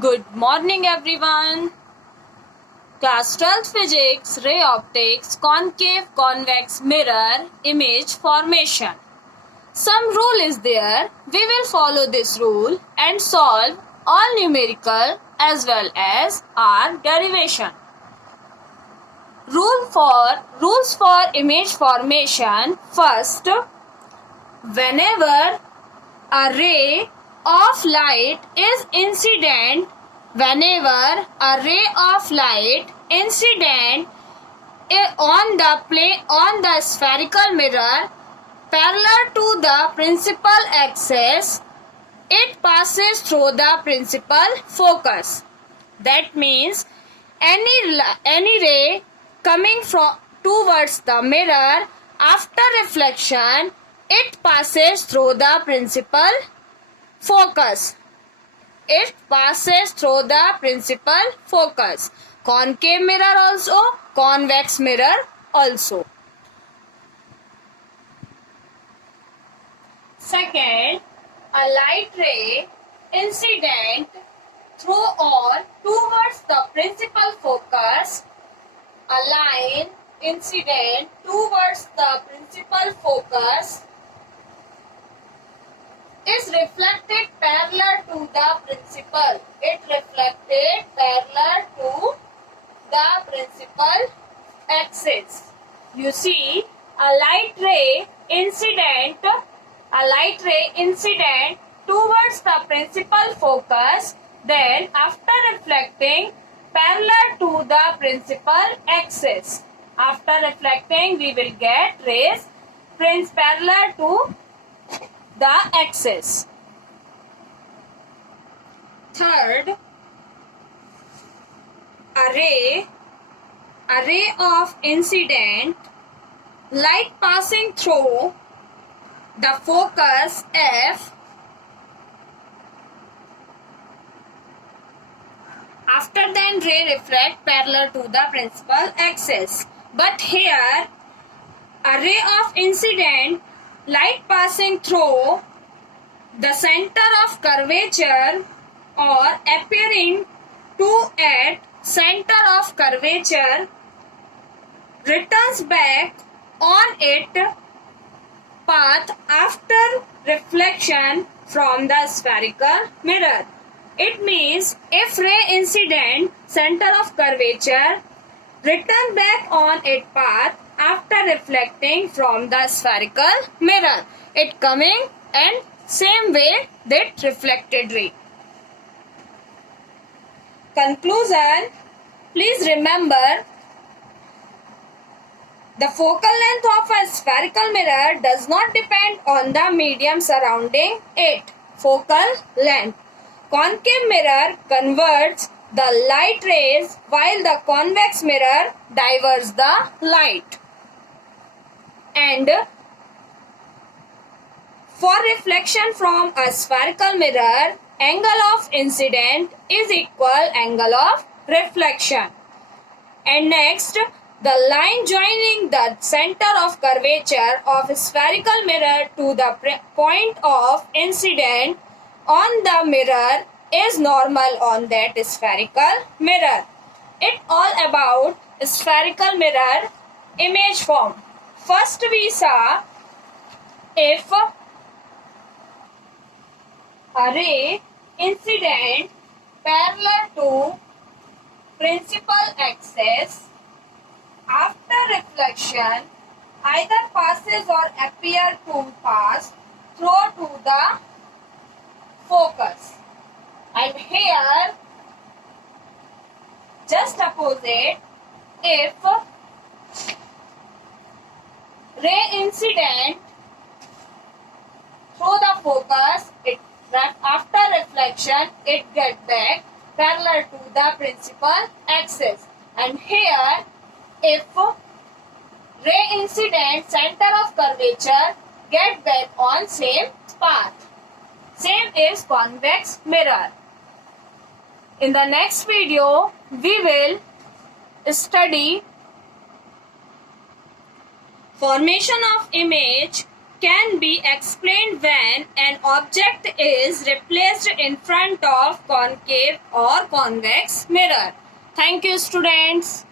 Good morning, everyone. Class 12 Physics, Ray Optics, Concave Convex Mirror Image Formation. Some rule is there. We will follow this rule and solve all numerical as well as our derivation. Rules for image formation. First, whenever a ray of light is incident, whenever a ray of light incident on the spherical mirror parallel to the principal axis, it passes through the principal focus. That means any ray coming from towards the mirror after reflection, it passes through the principal focus. It passes through the principal focus. Concave mirror also, convex mirror also. Second, a light ray incident through or towards the principal focus. A line incident towards the principal focus is reflected parallel to the principal. It reflected parallel to the principal axis. You see, a light ray incident towards the principal focus, then after reflecting parallel to the principal axis. After reflecting, we will get rays parallel to the axis. Third, a ray of incident light passing through the focus F after then ray reflect parallel to the principal axis. But here a ray of incident light passing through the center of curvature or appearing to at center of curvature returns back on its path after reflection from the spherical mirror. It means if ray incident center of curvature return back on its path after reflecting from the spherical mirror, it coming and same way that reflected ray. Conclusion, please remember the focal length of a spherical mirror does not depend on the medium surrounding it. Focal length. Concave mirror converts the light rays while the convex mirror diverts the light. And for reflection from a spherical mirror, angle of incident is equal angle of reflection. And next, the line joining the center of curvature of a spherical mirror to the point of incident on the mirror is normal on that spherical mirror. It all about spherical mirror image form. First we saw if a ray incident parallel to principal axis after reflection either passes or appear to pass through to the focus. And here just opposite, if ray incident through the focus, after reflection it get back parallel to the principal axis. And here if ray incident center of curvature get back on same path. Same is convex mirror. In the next video, we will study formation of image can be explained when an object is replaced in front of concave or convex mirror. Thank you, students.